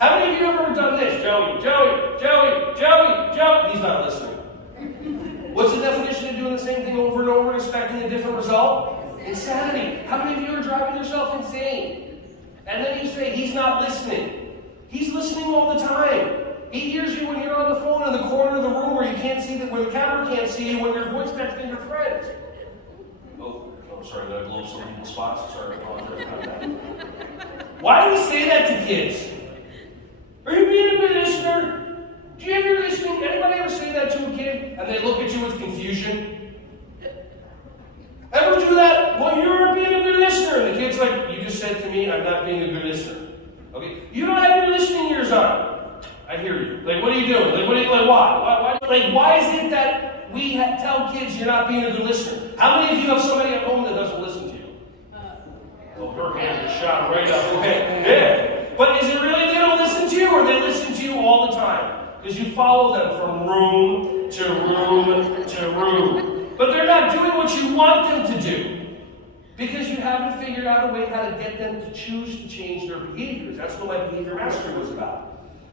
How many of you have ever done this? Joey, Joey, Joey, Joey, Joey. He's not listening. What's the definition of doing the same thing over and over and expecting a different result? Insanity. How many of you are driving yourself insane? And then you say, he's not listening. He's listening all the time. He hears you when you're on the phone in the corner of the room where you can't see that, where the camera can't see you, when you're voice texting your friends. Oh, sorry, did I blow some people's spots? Sorry, I apologize about that. Why do we say that to kids? Are you being a good listener? Do you ever listening? Anybody ever say that to a kid and they look at you with confusion? Ever do that? Well, you're being a good listener. And the kid's like, you just said to me, I'm not being a good listener. Okay? You don't have your listening ears on. I hear you. Like, what are you doing? Like, what are you, like, why? Why is it that we tell kids you're not being a good listener? How many of you have somebody at home that doesn't listen to you? Oh, her hand is shot right up. Okay, yeah. But is it really they don't listen to you, or they listen to you all the time? Because you follow them from room to room to room. But they're not doing what you want them to do. Because you haven't figured out a way how to get them to choose to change their behaviors. That's what my behavior mastery was about.